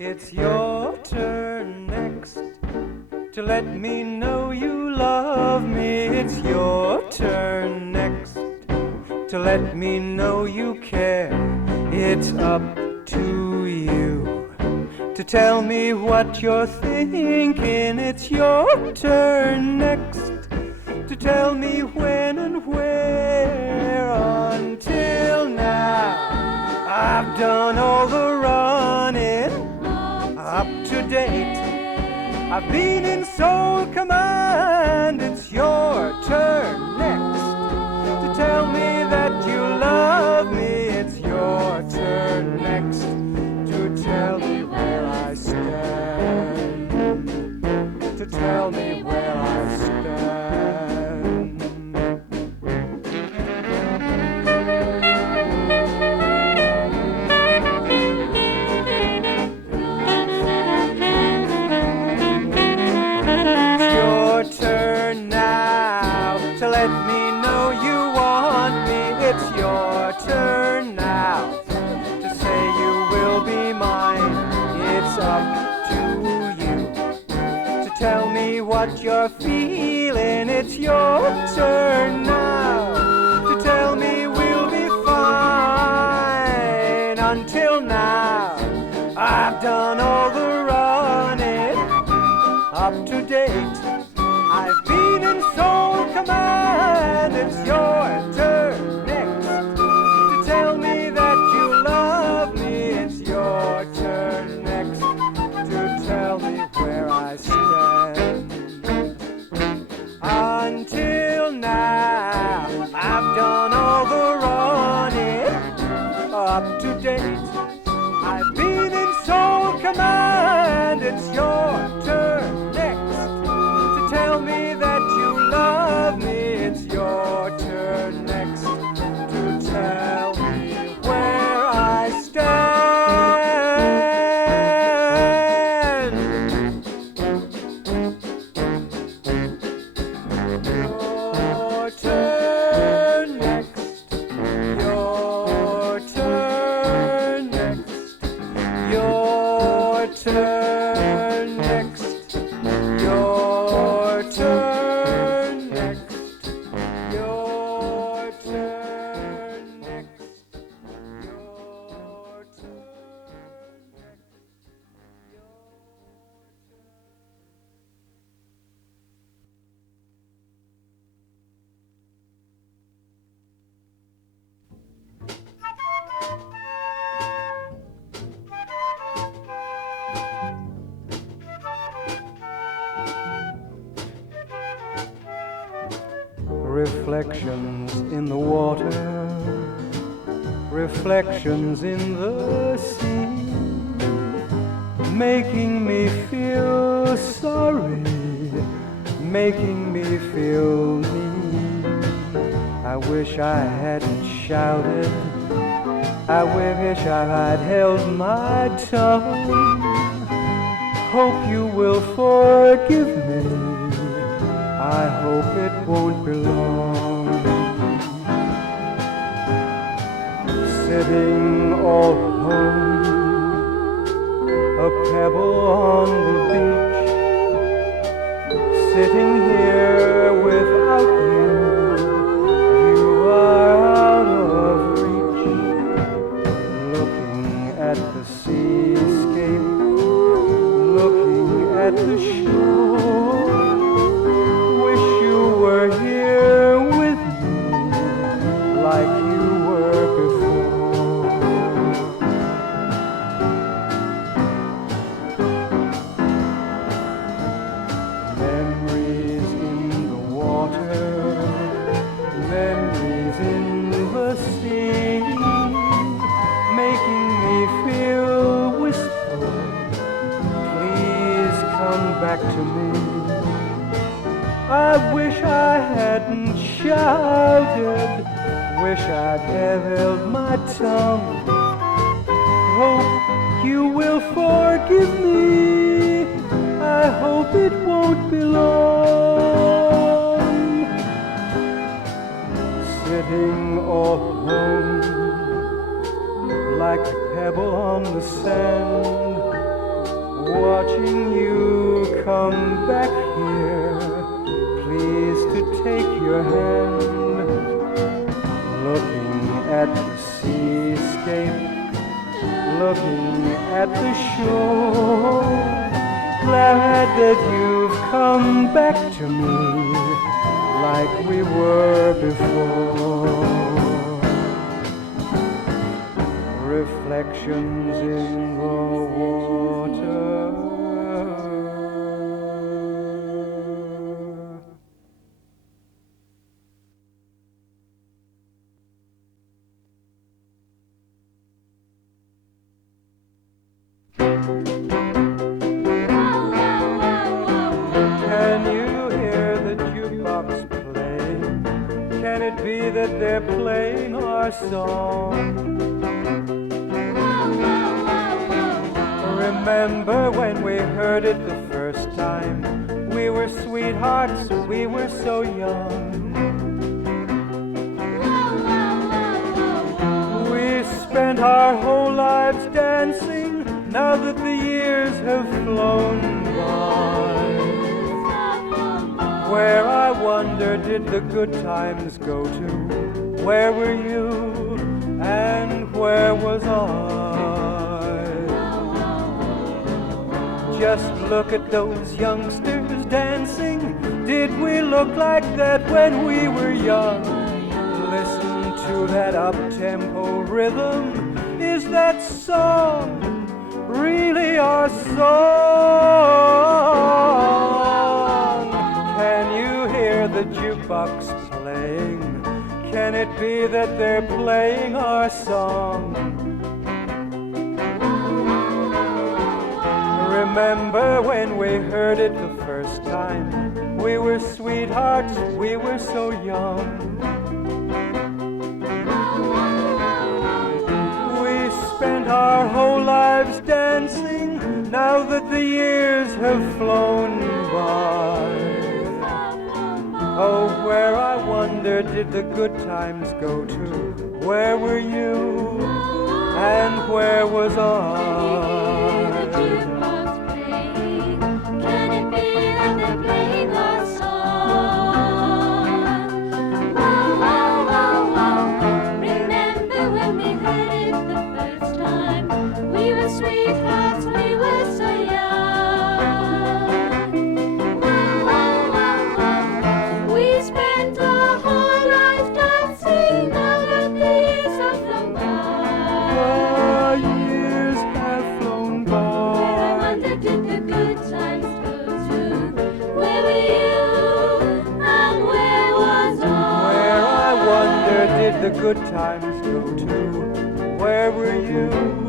It's your turn next to let me know you love me. It's your turn next to let me know you care. It's up to you to tell me what you're thinking. It's your turn next to tell me when and where. Until now I've done all the running up to date. I've been in sole command. It's your turn next to tell me that you love me. It's your turn next to tell me where I stand, to tell me where I stand. It's your turn now to let me know you want me. It's your turn now to say you will be mine. It's up to you to tell me what you're feeling. It's your turn now to tell me we'll be fine. Until now I've done all the running up to date. I've been in sole command. It's your turn next to tell me that you love me. It's your turn next to tell me where I stand. Until now I've done all the running up to date. I've been in sole command. It's your turn next to tell me that you love me. It's your turn next to tell me where I stand. Your turn next. Your turn next. Your turn next. Your turn next. Your turn next. Your turn next. Reflections in the water, reflections in the sea, making me feel sorry, making me feel mean. I wish I hadn't shouted, I wish I had held my tongue. Hope you will forgive me, I hope it won't be long. Sitting all alone, a pebble on the beach, sitting here without you, you are out of reach. Looking at the seascape, looking at the shore, were here with me like you were before. Memories in the water, memories in the sea, making me feel wistful. Please come back to me. I wish I hadn't shouted, wish I'd held my tongue. Hope you will forgive me, I hope it won't be long. Sitting all alone, like a pebble on the sand, watching you come back here, pleased to take your hand, looking at the seascape, looking at the shore, glad that you've come back to me like we were before. Reflections in the water. Can you hear the jukebox playing? Can it be that they're playing our song? Remember when we heard it the first time? We were sweethearts, we were so young. We spent our whole lives dancing, now that the years have flown by. Where, I wonder, did the good times go to? Where were you and where was I? Just look at those youngsters dancing. Did we look like that when we were young? Listen to that up-tempo rhythm. Is that song really our song? Can you hear the jukebox playing? Can it be that they're playing our song? Remember when we heard it the first time? We were sweethearts, we were so young. We spent our whole lives dancing, now that the years have flown by. Oh, where, I wonder, did the good times go to? Where were you and where was I? The good times go to? Where were you